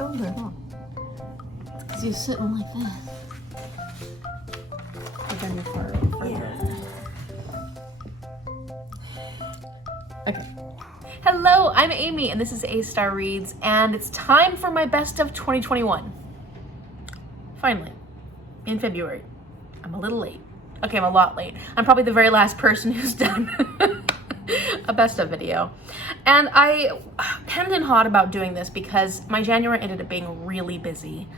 so little. It's because you're sitting like this. Like on your far Yeah. Okay. Hello, I'm Amy, and this is A Star Reads, and it's time for my best of 2021. Finally, in February. I'm a little late. Okay, I'm a lot late. I'm probably the very last person who's done a best of video. And I hemmed and hawed about doing this because my January ended up being really busy.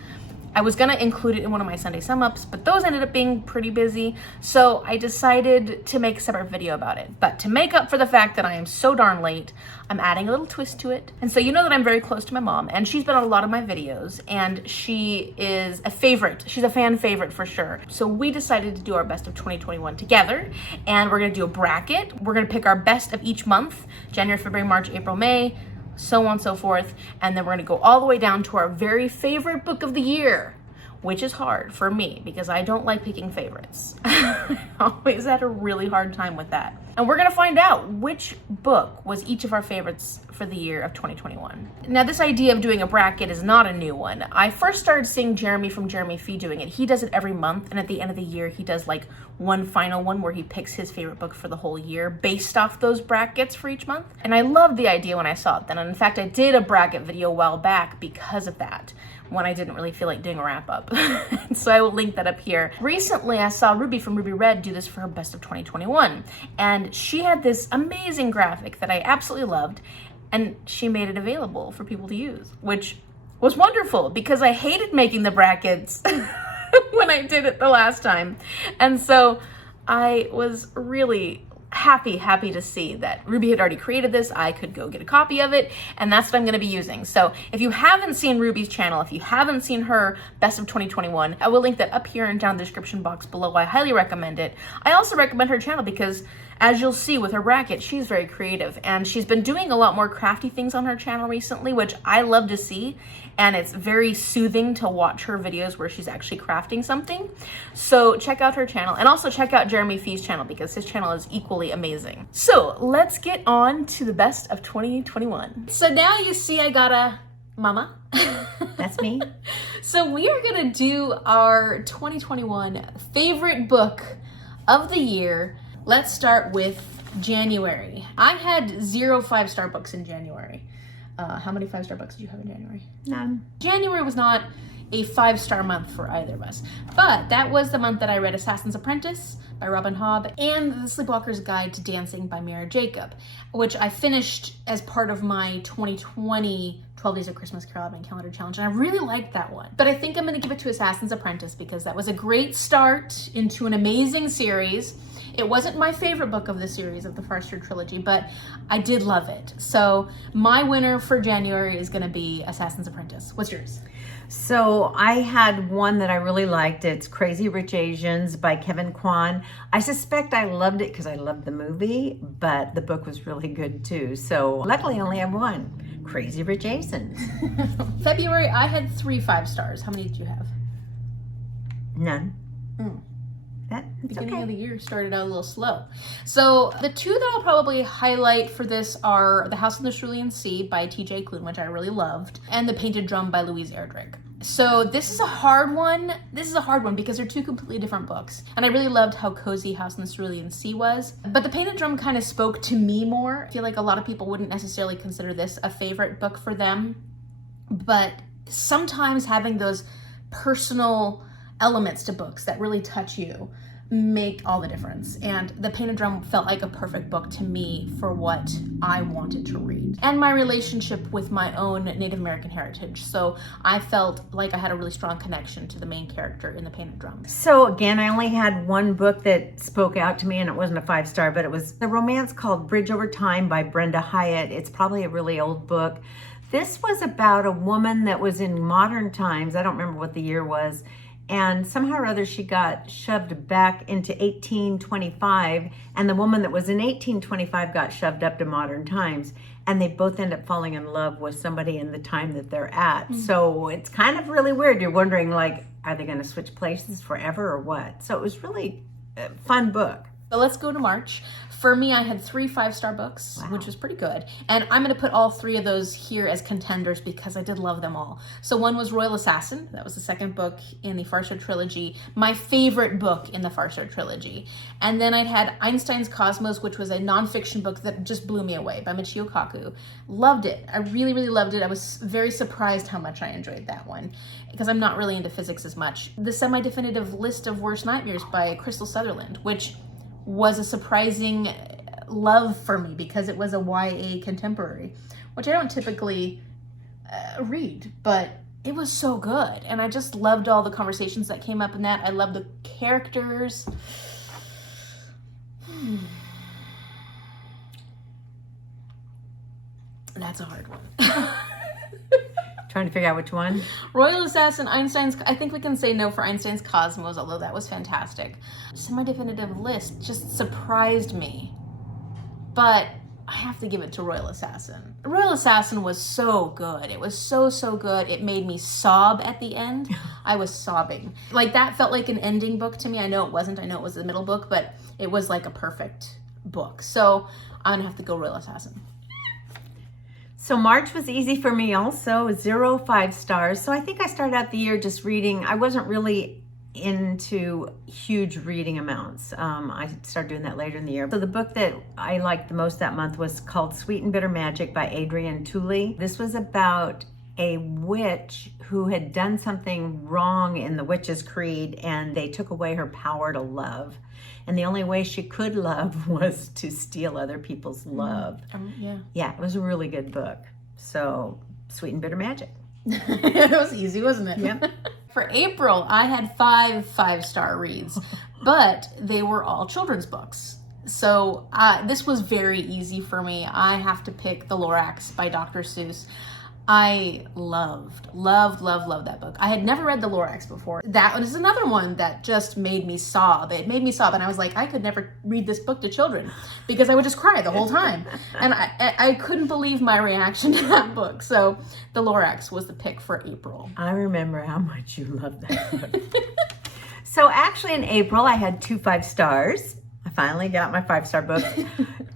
I was gonna include it in one of my Sunday sum ups, but those ended up being pretty busy. So I decided to make a separate video about it. But to make up for the fact that I am so darn late, I'm adding a little twist to it. And so you know that I'm very close to my mom, and she's been on a lot of my videos, and she is a favorite. She's a fan favorite for sure. So we decided to do our best of 2021 together, and we're gonna do a bracket. We're gonna pick our best of each month, January, February, March, April, May, so on and so forth, and then we're gonna go all the way down to our very favorite book of the year, which is hard for me because I don't like picking favorites. I always had a really hard time with that. And we're gonna find out which book was each of our favorites for the year of 2021. Now, this idea of doing a bracket is not a new one. I first started seeing Jeremy from Jeremy Fee doing it. He does it every month, and at the end of the year, he does like one final one where he picks his favorite book for the whole year based off those brackets for each month. And I loved the idea when I saw it then. And in fact, I did a bracket video a while back because of that, when I didn't really feel like doing a wrap up. So I will link that up here. Recently, I saw Ruby from Ruby Red do this for her best of 2021. And she had this amazing graphic that I absolutely loved. And she made it available for people to use, which was wonderful because I hated making the brackets when I did it the last time. And so I was really happy to see that Ruby had already created this. I could go get a copy of it, and that's what I'm going to be using. So if you haven't seen Ruby's channel, if you haven't seen her best of 2021, I will link that up here and down the description box below. I highly recommend it. I also recommend her channel because, as you'll see with her bracket, she's very creative, and she's been doing a lot more crafty things on her channel recently, which I love to see, and it's very soothing to watch her videos where she's actually crafting something. So check out her channel, and also check out Jeremy Fee's channel because his channel is equally amazing. So let's get on to the best of 2021. So now you see I got a mama. That's me. So we are gonna do our 2021 favorite book of the year. Let's start with January. I had 0 5-star books in January. How many 5-star books did you have in January? None. January was not a 5-star month for either of us, but that was the month that I read Assassin's Apprentice by Robin Hobb and The Sleepwalker's Guide to Dancing by Mira Jacob, which I finished as part of my 2020 12 Days of Christmas Carol Advent Calendar Challenge, and I really liked that one. But I think I'm gonna give it to Assassin's Apprentice because that was a great start into an amazing series. It wasn't my favorite book of the series of the Farseer trilogy, but I did love it. So my winner for January is gonna be Assassin's Apprentice. What's yours? So I had one that I really liked. It's Crazy Rich Asians by Kevin Kwan. I suspect I loved it because I loved the movie, but the book was really good too. So luckily I only have one, Crazy Rich Asians. February, I had 3 5-stars. How many did you have? None. Beginning of the year started out a little slow. So the 2 that I'll probably highlight for this are The House on the Cerulean Sea by T.J. Klune, which I really loved, and The Painted Drum by Louise Erdrich. So this is a hard one. This is a hard one because they're 2 completely different books. And I really loved how cozy House on the Cerulean Sea was. But The Painted Drum kind of spoke to me more. I feel like a lot of people wouldn't necessarily consider this a favorite book for them. But sometimes having those personal elements to books that really touch you make all the difference. And The Painted Drum felt like a perfect book to me for what I wanted to read and my relationship with my own Native American heritage. So I felt like I had a really strong connection to the main character in The Painted Drum. So again, I only had one book that spoke out to me, and it wasn't a 5-star, but it was a romance called Bridge Over Time by Brenda Hyatt. It's probably a really old book. This was about a woman that was in modern times. I don't remember what the year was. And somehow or other, she got shoved back into 1825. And the woman that was in 1825 got shoved up to modern times. And they both end up falling in love with somebody in the time that they're at. Mm-hmm. So it's kind of really weird. You're wondering, like, are they going to switch places forever or what? So it was really a fun book. But let's go to March. For me, I had 3 5-star books, Wow. which was pretty good. And I'm going to put all 3 of those here as contenders because I did love them all. So one was Royal Assassin. That was the second book in the Farstar trilogy. My favorite book in the Farstar trilogy. And then I had Einstein's Cosmos, which was a nonfiction book that just blew me away by Michio Kaku. Loved it. I really, really loved it. I was very surprised how much I enjoyed that one because I'm not really into physics as much. The Semi-Definitive List of Worst Nightmares by Crystal Sutherland, which was a surprising love for me because it was a YA contemporary, which I don't typically read, but it was so good. And I just loved all the conversations that came up in that. I loved the characters. That's a hard one. Trying to figure out which one. Royal Assassin, Einstein's, I think we can say no for Einstein's Cosmos, although that was fantastic. Semi-Definitive List just surprised me. But I have to give it to Royal Assassin. Royal Assassin was so good. It was so, so good. It made me sob at the end. I was sobbing. Like, that felt like an ending book to me. I know it wasn't. I know it was the middle book, but it was like a perfect book. So I'm gonna have to go Royal Assassin. So March was easy for me also, 0 5 stars. So I think I started out the year just reading. I wasn't really into huge reading amounts. I started doing that later in the year. So the book that I liked the most that month was called Sweet and Bitter Magic by Adrienne Tooley. This was about a witch who had done something wrong in the witch's creed, and they took away her power to love. And the only way she could love was to steal other people's love. Yeah, it was a really good book. So, Sweet and Bitter Magic. It was easy, wasn't it? Yep. For April, I had 5 5-star reads, but they were all children's books. So this was very easy for me. I have to pick The Lorax by Dr. Seuss. I loved that book. I had never read The Lorax before. That was another one that just made me sob. It made me sob, and I was like, I could never read this book to children because I would just cry the whole time. And I couldn't believe my reaction to that book. So The Lorax was the pick for April. I remember how much you loved that book. So actually in April, I had 2 5 stars. I finally got my 5-star book.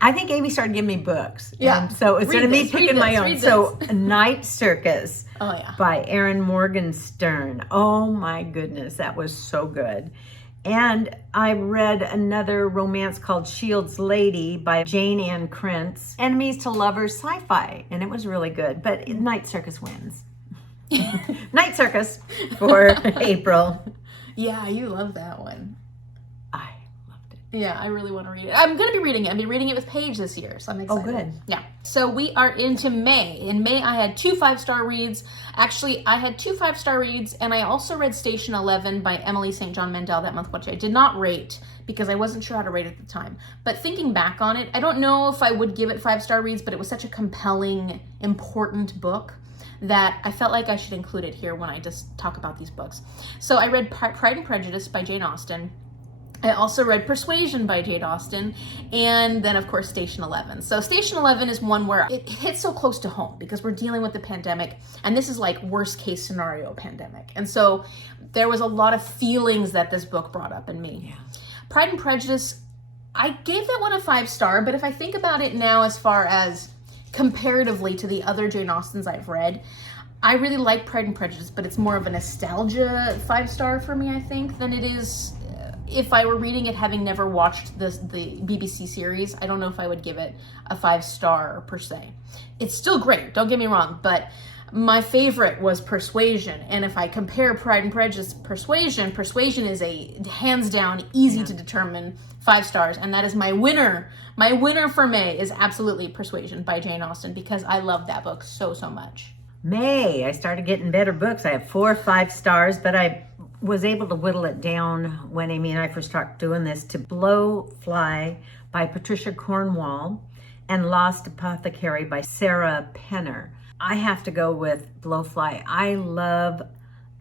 I think Amy started giving me books. Yeah. And so instead of me picking my own. So Night Circus by Erin Morgenstern. Oh my goodness, that was so good. And I read another romance called Shield's Lady by Jane Ann Krentz. Enemies to Lovers sci-fi. And it was really good. But Night Circus wins. Night Circus for April. Yeah, you love that one. I loved it. Yeah, I really want to read it. I'm going to be reading it. I'll be reading it with Paige this year, so I'm excited. Oh, good. Yeah. So we are into May. In May, I had 2 5-star reads. Actually, I had 2 5-star reads, and I also read Station 11 by Emily St. John Mandel that month, which I did not rate because I wasn't sure how to rate it at the time. But thinking back on it, I don't know if I would give it 5-star reads, but it was such a compelling, important book that I felt like I should include it here when I just talk about these books. So I read Pride and Prejudice by Jane Austen. I also read Persuasion by Jane Austen, and then of course Station 11. So Station 11 is one where it hits so close to home because we're dealing with the pandemic, and this is like worst case scenario pandemic. And so there was a lot of feelings that this book brought up in me. Yeah. Pride and Prejudice, I gave that one a 5-star, but if I think about it now as far as comparatively to the other Jane Austens I've read, I really like Pride and Prejudice, but it's more of a nostalgia 5-star for me, I think, than it is if I were reading it having never watched the BBC series. I don't know if I would give it a 5-star per se. It's still great, don't get me wrong, but my favorite was Persuasion. And if I compare Pride and Prejudice Persuasion is a hands down, easy to determine 5 stars. And that is my winner. My winner for May is absolutely Persuasion by Jane Austen because I love that book so, so much. May, I started getting better books. I have 4 or 5 stars, but I was able to whittle it down when Amy and I first started doing this to Blowfly by Patricia Cornwall and Lost Apothecary by Sarah Penner. I have to go with Blowfly. I love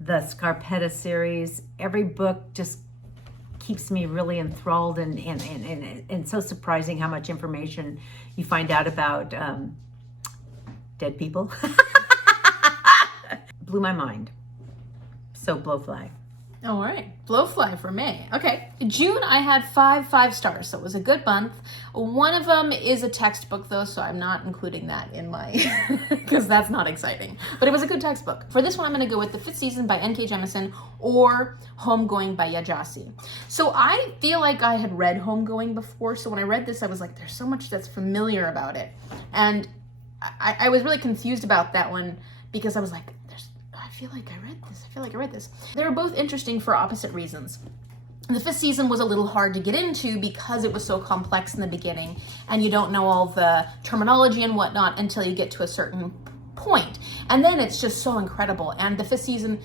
the Scarpetta series. Every book just keeps me really enthralled and so surprising how much information you find out about dead people. Blew my mind. So Blowfly. All right, Blowfly for May. Okay, June I had 5 stars, so it was a good month. One of them is a textbook though, so I'm not including that in my, because that's not exciting. But it was a good textbook. For this one, I'm gonna go with The Fifth Season by N.K. Jemisin or Homegoing by Yajasi. So I feel like I had read Homegoing before, so when I read this, I was like, there's so much that's familiar about it. And I was really confused about that one because I was like, I feel like I read this. They were both interesting for opposite reasons. The Fifth Season was a little hard to get into because it was so complex in the beginning and you don't know all the terminology and whatnot until you get to a certain point. And then it's just so incredible. And The Fifth Season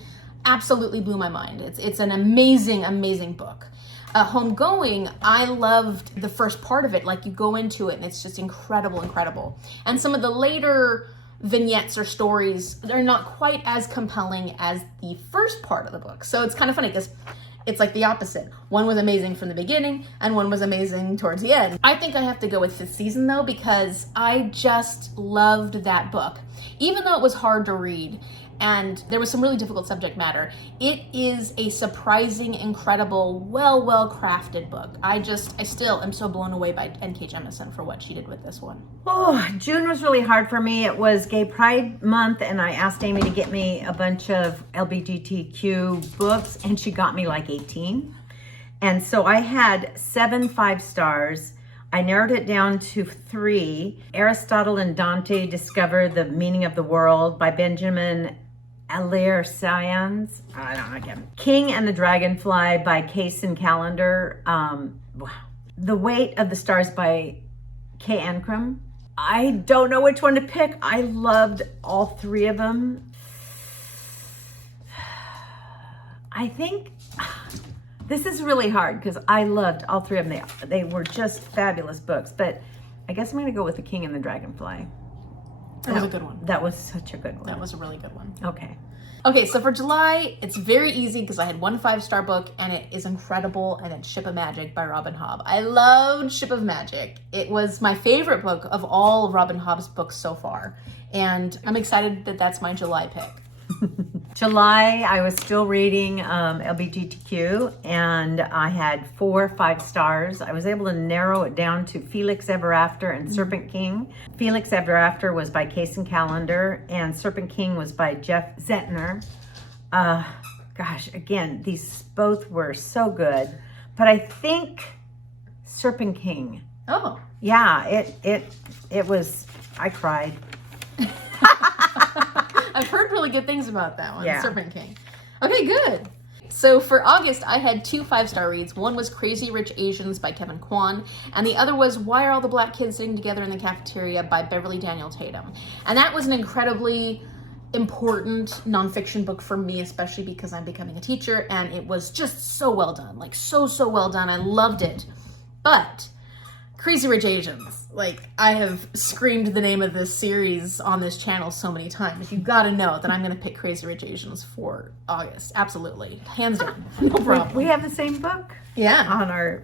absolutely blew my mind. It's an amazing, amazing book. Homegoing, I loved the first part of it. Like you go into it and it's just incredible, incredible. And some of the later vignettes or stories, they're not quite as compelling as the first part of the book. So it's kind of funny because it's like the opposite. One was amazing from the beginning and one was amazing towards the end. I think I have to go with Fifth Season though, because I just loved that book. Even though it was hard to read and there was some really difficult subject matter, it is a surprising, incredible, well crafted book. I still am so blown away by N.K. Jemisin for what she did with this one. Oh, June was really hard for me. It was Gay Pride Month, and I asked Amy to get me a bunch of LGBTQ books, and she got me like 18. And so I had 7 5-stars. I narrowed it down to 3. Aristotle and Dante Discover the Meaning of the World by Benjamin Alair Science. I don't know again. King and the Dragonfly by Kaysen Callender. Wow. The Weight of the Stars by Kay Ancrum. I don't know which one to pick. I loved all 3 of them. I think this is really hard because I loved all 3 of them. They were just fabulous books, but I guess I'm going to go with The King and the Dragonfly. That was a good one. That was such a good one. That was a really good one. Okay. Okay, so for July, it's very easy because I had 1 5-star book and it is incredible, and it's Ship of Magic by Robin Hobb. I loved Ship of Magic. It was my favorite book of all of Robin Hobb's books so far, and I'm excited that that's my July pick. July, I was still reading LGBTQ, and I had 4 5-stars. I was able to narrow it down to Felix Ever After and Serpent King. Felix Ever After was by Kaysen Callender, and Serpent King was by Jeff Zentner. Gosh, again, these both were so good, but I think Serpent King. Oh. Yeah, it was, I cried. I've heard really good things about that one, Yeah. Serpent King. Okay, good. So for August, I had 2 5-star reads. One was Crazy Rich Asians by Kevin Kwan, and the other was Why Are All the Black Kids Sitting Together in the Cafeteria by Beverly Daniel Tatum. And that was an incredibly important nonfiction book for me, especially because I'm becoming a teacher, and it was just so well done. Like, so well done. I loved it. But Crazy Rich Asians, like, I have screamed the name of this series on this channel so many times. You've got to know that I'm going to pick Crazy Rich Asians for August. Absolutely. Hands down. No problem. We have the same book? Yeah. On our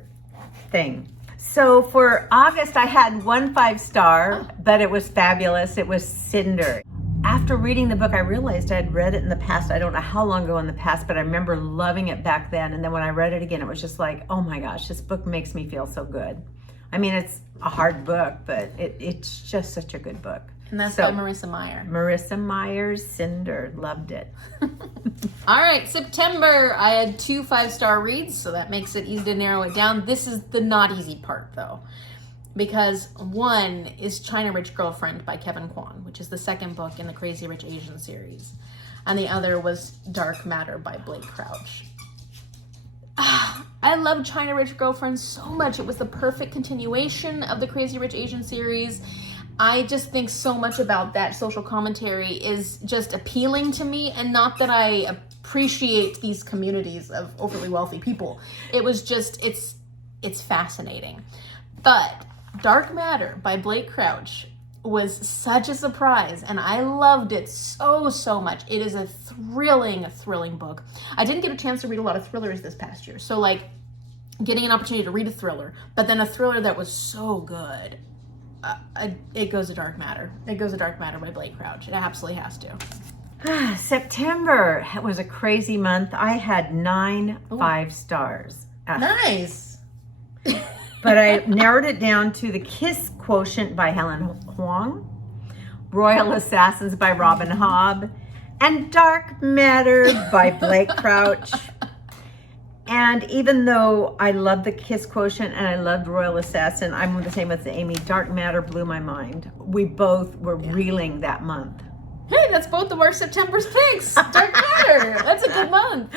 thing. So for August, I had 1 5-star, but it was fabulous. It was Cinder. After reading the book, I realized I had read it in the past. I don't know how long ago in the past, but I remember loving it back then. And then when I read it again, it was just like, oh my gosh, this book makes me feel so good. I mean, it's a hard book, but it's just such a good book. And that's by Marissa Meyer. Marissa Meyer's Cinder. Loved it. All right, September, I had 2 5-star reads, so that makes it easy to narrow it down. This is the not easy part, though, because one is China Rich Girlfriend by Kevin Kwan, which is the second book in the Crazy Rich Asian series. And the other was Dark Matter by Blake Crouch. I love China Rich Girlfriend so much. It was the perfect continuation of the Crazy Rich Asian series. I just think so much about that social commentary is just appealing to me, and not that I appreciate these communities of overly wealthy people. It was just, it's fascinating. But Dark Matter by Blake Crouch was such a surprise, and I loved it so much. It is a thrilling book. I didn't get a chance to read a lot of thrillers this past year, so like getting an opportunity to read a thriller, but then a thriller that was so good, it goes to Dark Matter. It goes to Dark Matter by Blake Crouch. It absolutely has to. September was a crazy month. I had 9 Ooh. 5 stars. Nice. But I narrowed it down to The Kiss Quotient by Helen Huang, Royal Assassins by Robin Hobb, and Dark Matter by Blake Crouch. And even though I love The Kiss Quotient and I loved Royal Assassin, I'm the same with Amy. Dark Matter blew my mind. We both were reeling that month. Hey, that's both of our September's picks. Dark Matter. That's a good month.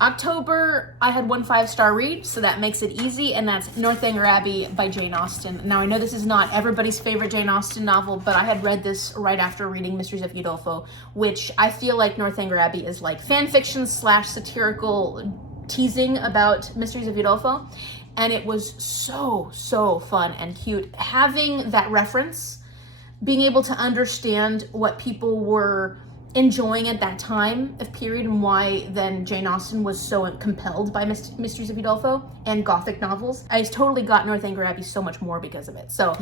October, I had 1 5-star read, so that makes it easy, and that's Northanger Abbey by Jane Austen. Now, I know this is not everybody's favorite Jane Austen novel, but I had read this right after reading Mysteries of Udolpho, which I feel like Northanger Abbey is like fan fiction / satirical teasing about Mysteries of Udolpho, and it was so fun and cute. Having that reference, being able to understand what people were enjoying at that time of period and why then Jane Austen was so compelled by Mysteries of Udolpho and Gothic novels. I totally got Northanger Abbey so much more because of it. So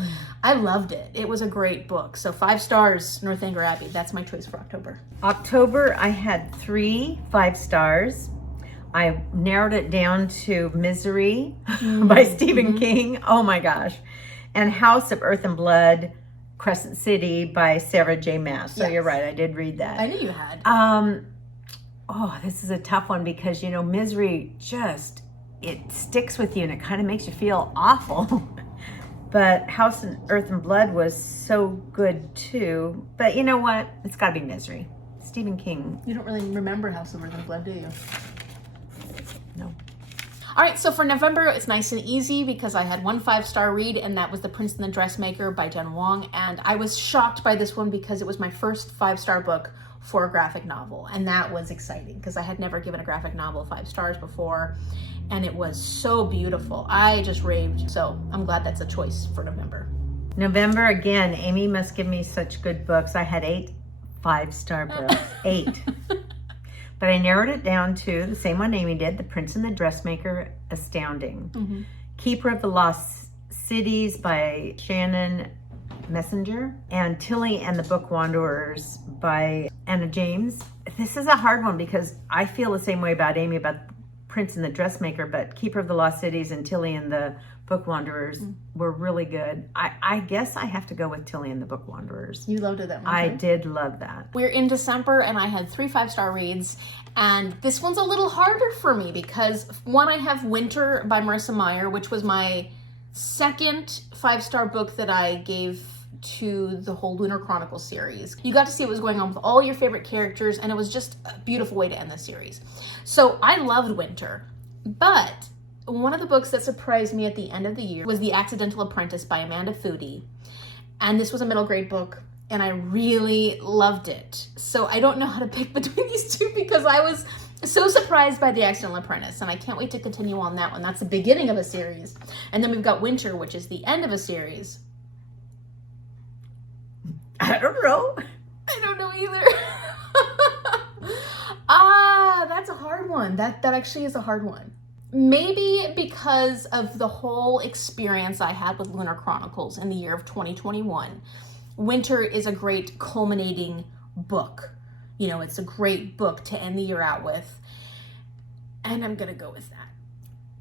I loved it. It was a great book. So 5 stars, Northanger Abbey. That's my choice for October. October, I had 3 5 stars. I narrowed it down to Misery by Stephen King. Oh my gosh. And House of Earth and Blood, Crescent City by Sarah J. Maas. So you're right, I did read that. I knew you had. Oh, this is a tough one because, you know, Misery just, it sticks with you and it kind of makes you feel awful. But House of Earth and Blood was so good too. But you know what? It's got to be Misery. Stephen King. You don't really remember House of Earth and Blood, do you? No. All right, so for November, it's nice and easy because I had 1 5-star read, and that was The Prince and the Dressmaker by Jen Wong. And I was shocked by this one because it was my first 5-star book for a graphic novel. And that was exciting because I had never given a graphic novel 5 stars before. And it was so beautiful. I just raved. So I'm glad that's a choice for November. November, again, Amy must give me such good books. I had 8 5-star books. 8. But I narrowed it down to the same one Amy did, The Prince and the Dressmaker, astounding. Keeper of the Lost Cities by Shannon Messenger, and Tilly and the Book Wanderers by Anna James. This is a hard one because I feel the same way about Amy about Prince and the Dressmaker, but Keeper of the Lost Cities and Tilly and the Book Wanderers were really good. I guess I have to go with Tilly and the Book Wanderers. You loved it that much, I right? did love that. We're in December and I had 3 5-star reads, and this one's a little harder for me because one, I have Winter by Marissa Meyer, which was my second 5-star book that I gave to the whole Lunar Chronicles series. You got to see what was going on with all your favorite characters, and it was just a beautiful way to end the series. So I loved Winter, but one of the books that surprised me at the end of the year was The Accidental Apprentice by Amanda Foody. And this was a middle grade book, and I really loved it. So I don't know how to pick between these two because I was so surprised by The Accidental Apprentice, and I can't wait to continue on that one. That's the beginning of a series. And then we've got Winter, which is the end of a series. I don't know. I don't know either. That's a hard one. That actually is a hard one. Maybe because of the whole experience I had with Lunar Chronicles in the year of 2021. Winter is a great culminating book. You know, it's a great book to end the year out with. And I'm going to go with that.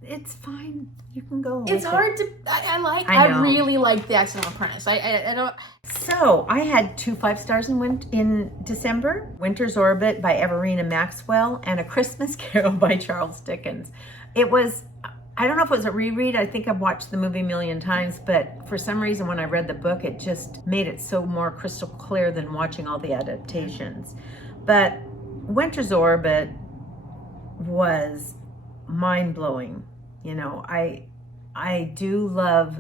It's fine. You can go with It's it. hard to, I really like The Accidental Apprentice. I don't. So I had 2 5 stars in December. Winter's Orbit by Everina Maxwell and A Christmas Carol by Charles Dickens. It was, I don't know if it was a reread. I think I've watched the movie a million times, but for some reason when I read the book, it just made it so more crystal clear than watching all the adaptations. But Winter's Orbit was mind-blowing. You know, I do love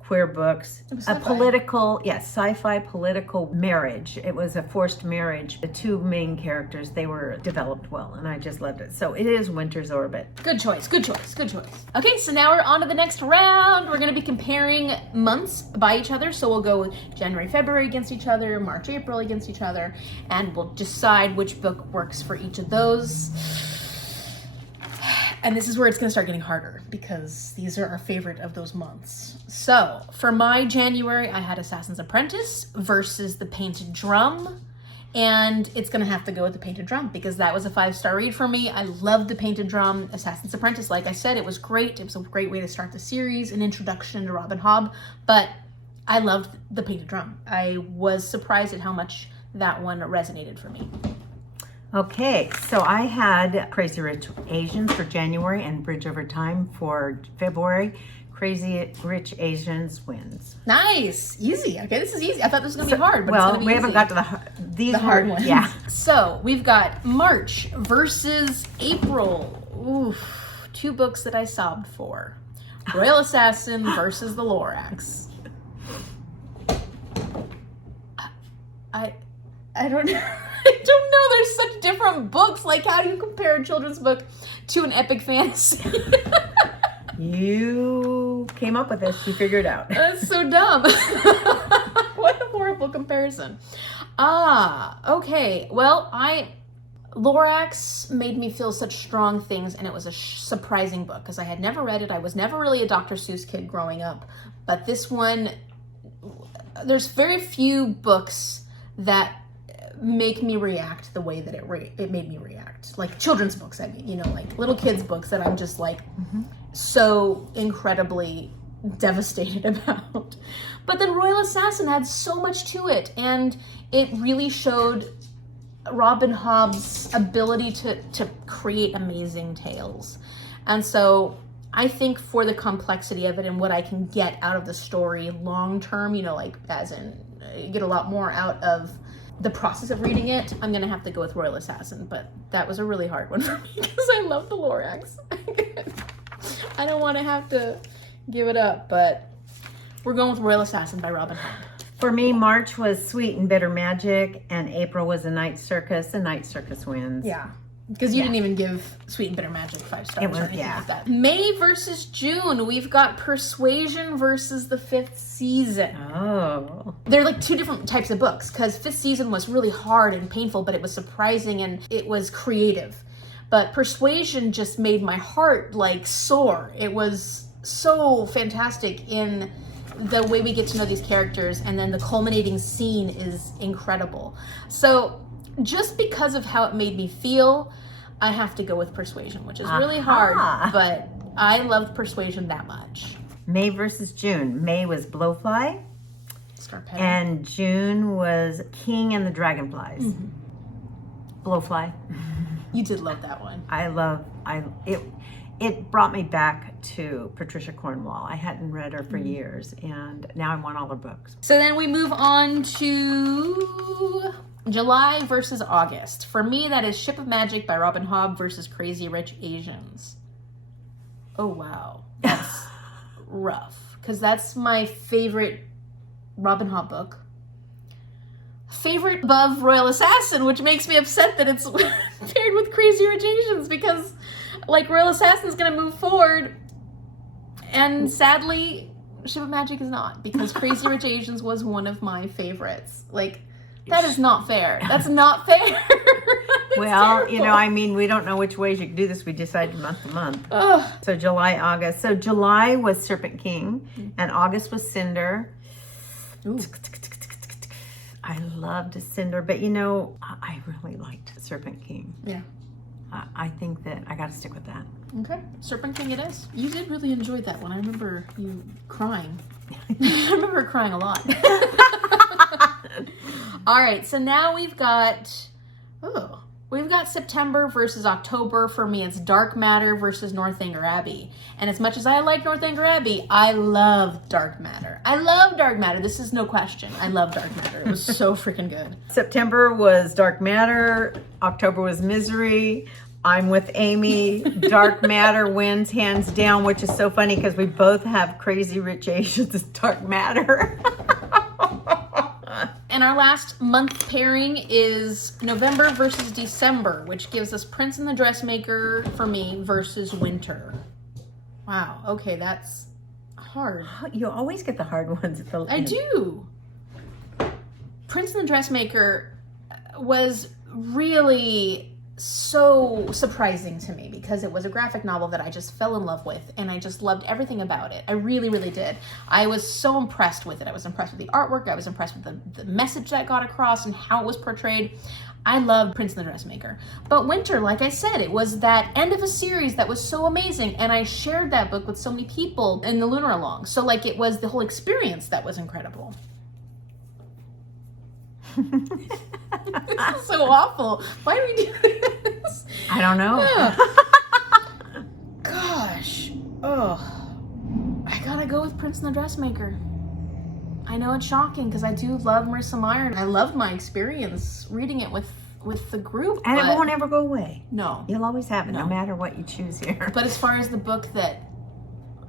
queer books. A political, sci-fi political marriage. It was a forced marriage. The 2 main characters, they were developed well, and I just loved it. So it is Winter's Orbit. Good choice, good choice, good choice. Okay, so now we're on to the next round. We're going to be comparing months by each other. So we'll go January, February against each other, March, April against each other, and we'll decide which book works for each of those. And this is where it's going to start getting harder because these are our favorite of those months. So for my January, I had Assassin's Apprentice versus The Painted Drum. And it's gonna have to go with The Painted Drum because that was a 5-star read for me. I loved The Painted Drum. Assassin's Apprentice, like I said, it was great. It was a great way to start the series, an introduction to Robin Hobb, but I loved The Painted Drum. I was surprised at how much that one resonated for me. Okay, so I had Crazy Rich Asians for January and Bridge Over Time for February. Crazy Rich Asians wins. Nice, easy. Okay, this is easy. I thought this was gonna be hard, but well, it's gonna be we easy. haven't got to the hard ones. Yeah. So we've got March versus April. Oof, 2 books that I sobbed for. Royal Assassin versus The Lorax. I don't know. I don't know. There's such different books. Like, how do you compare a children's book to an epic fantasy? You came up with this. You figured it out. That's so dumb. What a horrible comparison. Okay. Well, Lorax made me feel such strong things, and it was a surprising book because I had never read it. I was never really a Dr. Seuss kid growing up, but this one, there's very few books that make me react the way that it made me react. Like children's books, I mean, like little kids' books that I'm just like so incredibly devastated about. But then Royal Assassin had so much to it, and it really showed Robin Hobb's ability to create amazing tales. And so I think for the complexity of it and what I can get out of the story long term, like as in you get a lot more out of the process of reading it, I'm gonna have to go with Royal Assassin, but that was a really hard one for me because I love the Lorax. I don't want to have to give it up, but we're going with Royal Assassin by Robin Hobb. For me, March was Sweet and Bitter Magic, and April was A Night Circus. A Night Circus wins. Yeah. Because you didn't even give Sweet and Bitter Magic 5 stars or anything like that. May versus June, we've got Persuasion versus The Fifth Season. Oh. They're like 2 different types of books because Fifth Season was really hard and painful, but it was surprising and it was creative. But Persuasion just made my heart like soar. It was so fantastic in the way we get to know these characters, and then the culminating scene is incredible. So just because of how it made me feel, I have to go with Persuasion, which is really hard, but I loved Persuasion that much. May versus June. May was Blowfly, Scarpetta. and June was King and the Dragonflies. Blowfly. You did love that one. It brought me back to Patricia Cornwall. I hadn't read her for years, and now I want all her books. So then we move on to July versus August. For me, that is Ship of Magic by Robin Hobb versus Crazy Rich Asians. Oh, wow. That's rough. Because that's my favorite Robin Hobb book. Favorite above Royal Assassin, which makes me upset that it's paired with Crazy Rich Asians because, like, Royal Assassin's going to move forward. And sadly, Ship of Magic is not, because Crazy Rich Asians was one of my favorites. Like, that is not fair. That's not fair. That's Well, terrible. I mean, we don't know which ways you can do this. We decided month to month. Ugh. So July, August. So July was Serpent King, and August was Cinder. Ooh. I loved Cinder, but I really liked Serpent King. Yeah. I think that I got to stick with that. Okay. Serpent King it is. You did really enjoy that one. I remember you crying. I remember her crying a lot. All right. So now we've got September versus October. For me, it's Dark Matter versus Northanger Abbey. And as much as I like Northanger Abbey, I love Dark Matter. I love Dark Matter. This is no question. I love Dark Matter. It was so freaking good. September was Dark Matter. October was Misery. I'm with Amy. Dark Matter wins hands down, which is so funny because we both have Crazy Rich Asians as Dark Matter. And our last month pairing is November versus December, which gives us Prince and the Dressmaker for me versus Winter. Wow. Okay, that's hard. You always get the hard ones at the end. I do. Prince and the Dressmaker was really so surprising to me because it was a graphic novel that I just fell in love with, and I just loved everything about it. I really, really did. I was so impressed with it. I was impressed with the artwork. I was impressed with the message that got across and how it was portrayed. I loved Prince and the Dressmaker. But Winter, like I said, it was that end of a series that was so amazing, and I shared that book with so many people in the Lunar Along. So like it was the whole experience that was incredible. This is so awful. Why do we do this? I don't know. Gosh. Oh. I gotta go with Prince and the Dressmaker. I know it's shocking because I do love Marissa Meyer. I loved my experience reading it with the group. And it won't ever go away. No. You'll always have it, no matter what you choose here. But as far as the book that,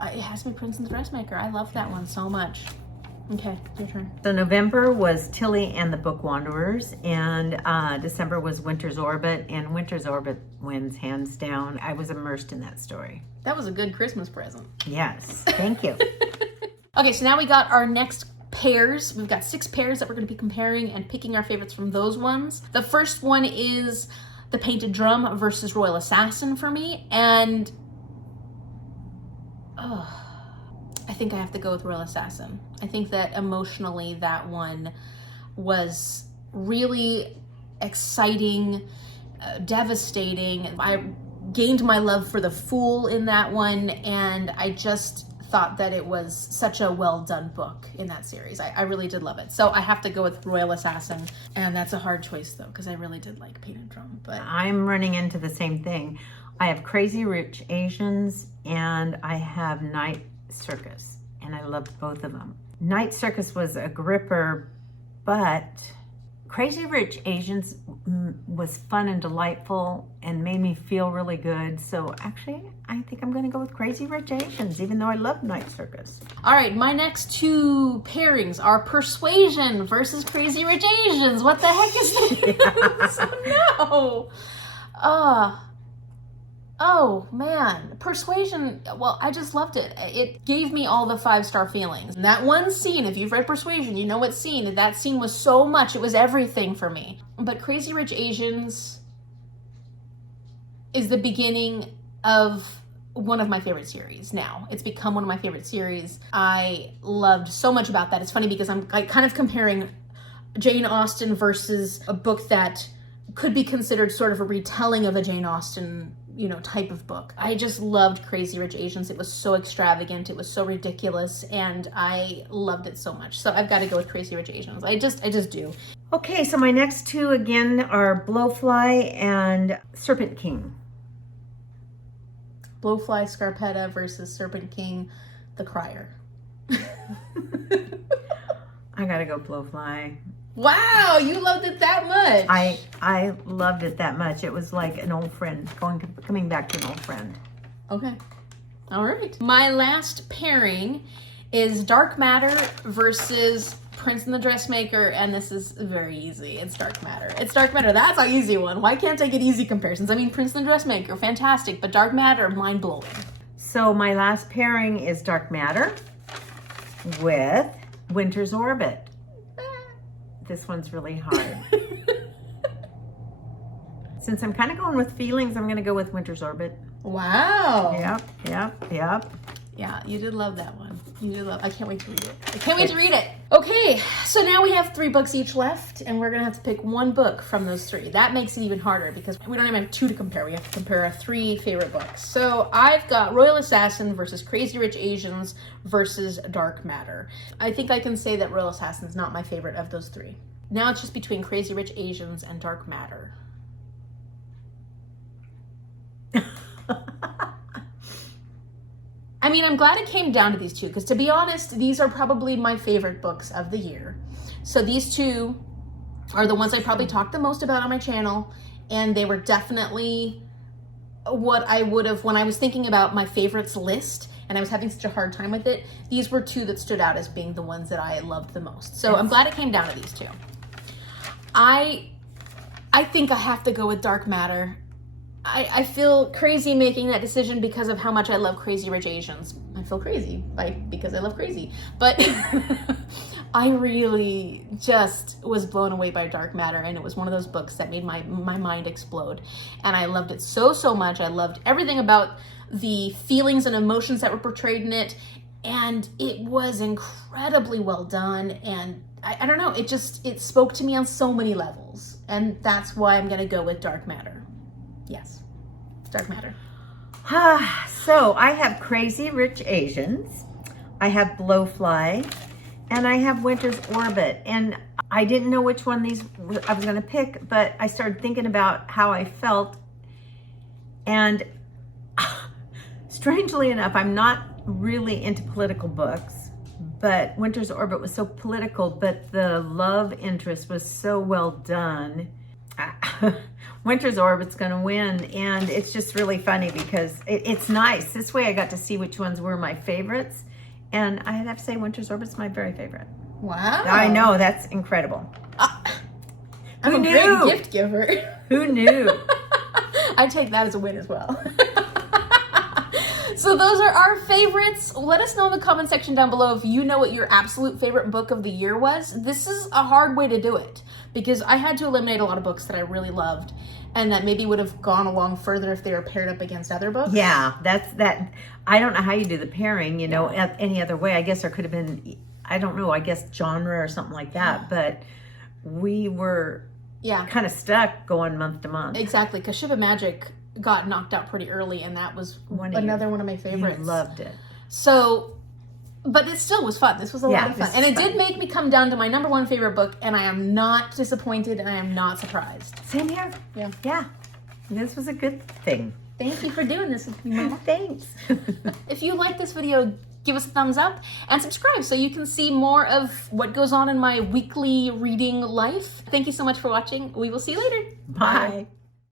it has to be Prince and the Dressmaker. I love that one so much. Okay, your turn. So November was Tilly and the Book Wanderers, and December was Winter's Orbit, and Winter's Orbit wins hands down. I was immersed in that story. That was a good Christmas present. Yes, thank you. Okay, so now we got our next pairs. We've got 6 pairs that we're going to be comparing and picking our favorites from those ones. The first one is The Painted Drum versus Royal Assassin for me, and I think I have to go with Royal Assassin. I think that emotionally that one was really exciting, devastating. I gained my love for the Fool in that one, and I just thought that it was such a well done book in that series. I really did love it. So I have to go with Royal Assassin, and that's a hard choice though because I really did like Painted Drum. But I'm running into the same thing. I have Crazy Rich Asians and I have Night Circus, and I loved both of them. Night Circus was a gripper, but Crazy Rich Asians was fun and delightful and made me feel really good. So actually, I think I'm going to go with Crazy Rich Asians, even though I love Night Circus. All right, my next 2 pairings are Persuasion versus Crazy Rich Asians. What the heck is this? Oh no. Oh man, Persuasion, well, I just loved it. It gave me all the 5-star feelings. And that one scene, if you've read Persuasion, you know what scene. That scene was so much, it was everything for me. But Crazy Rich Asians is the beginning of one of my favorite series now. It's become one of my favorite series. I loved so much about that. It's funny because I'm kind of comparing Jane Austen versus a book that could be considered sort of a retelling of a Jane Austen, you know, type of book. I just loved Crazy Rich Asians. It was so extravagant, it was so ridiculous, and I loved it so much. So I've got to go with Crazy Rich Asians. I just do. Okay, so my next 2 again are Blowfly and Serpent King. Blowfly Scarpetta versus Serpent King, the Crier. I gotta go Blowfly. Wow, you loved it that much. I loved it that much. It was like an old friend, coming back to an old friend. Okay. All right. My last pairing is Dark Matter versus Prince and the Dressmaker, and this is very easy. It's Dark Matter. It's Dark Matter. That's an easy one. Why can't I get easy comparisons? I mean, Prince and the Dressmaker, fantastic, but Dark Matter, mind-blowing. So my last pairing is Dark Matter with Winter's Orbit. This one's really hard. Since I'm kind of going with feelings, I'm going to go with Winter's Orbit. Wow. Yep. Yeah, you did love that one. You did love. I can't wait to read it. I can't wait to read it. Okay, so now we have 3 books each left, and we're gonna have to pick 1 book from those 3. That makes it even harder because we don't even have 2 to compare. We have to compare our 3 favorite books. So I've got Royal Assassin versus Crazy Rich Asians versus Dark Matter. I think I can say that Royal Assassin is not my favorite of those 3. Now it's just between Crazy Rich Asians and Dark Matter. I mean, I'm glad it came down to these 2 because, to be honest, these are probably my favorite books of the year. So these 2 are the ones I probably talked the most about on my channel, and they were definitely what I would have, when I was thinking about my favorites list and I was having such a hard time with it, these were 2 that stood out as being the ones that I loved the most. So I'm glad it came down to these 2. I think I have to go with Dark Matter. I feel crazy making that decision because of how much I love Crazy Rich Asians. I feel crazy because I love crazy. But I really just was blown away by Dark Matter, and it was one of those books that made my mind explode. And I loved it so much. I loved everything about the feelings and emotions that were portrayed in it, and it was incredibly well done. And I don't know, it spoke to me on so many levels, and that's why I'm gonna go with Dark Matter. Yes, Dark Matter. So I have Crazy Rich Asians, I have Blowfly, and I have Winter's Orbit. And I didn't know which one I was gonna pick, but I started thinking about how I felt. And strangely enough, I'm not really into political books, but Winter's Orbit was so political, but the love interest was so well done. Winter's Orbit's gonna win, and it's just really funny because it's nice. This way I got to see which ones were my favorites. And I have to say, Winter's Orbit's my very favorite. Wow. I know, that's incredible. I'm a great gift giver. Who knew? I take that as a win as well. So those are our favorites. Let us know in the comment section down below if you know what your absolute favorite book of the year was. This is a hard way to do it because I had to eliminate a lot of books that I really loved and that maybe would have gone along further if they were paired up against other books. Yeah, that. I don't know how you do the pairing, any other way. I guess there could have been, I don't know, I guess genre or something like that, but we were kind of stuck going month to month. Exactly, because Ship of Magic got knocked out pretty early, and that was another one of my favorites. You loved it. So, but it still was fun. This was a lot of fun. And it did make me come down to my number one favorite book, and I am not disappointed, and I am not surprised. Same here. Yeah. This was a good thing. Thank you for doing this with me, Mama. Thanks. If you like this video, give us a thumbs up and subscribe so you can see more of what goes on in my weekly reading life. Thank you so much for watching. We will see you later. Bye.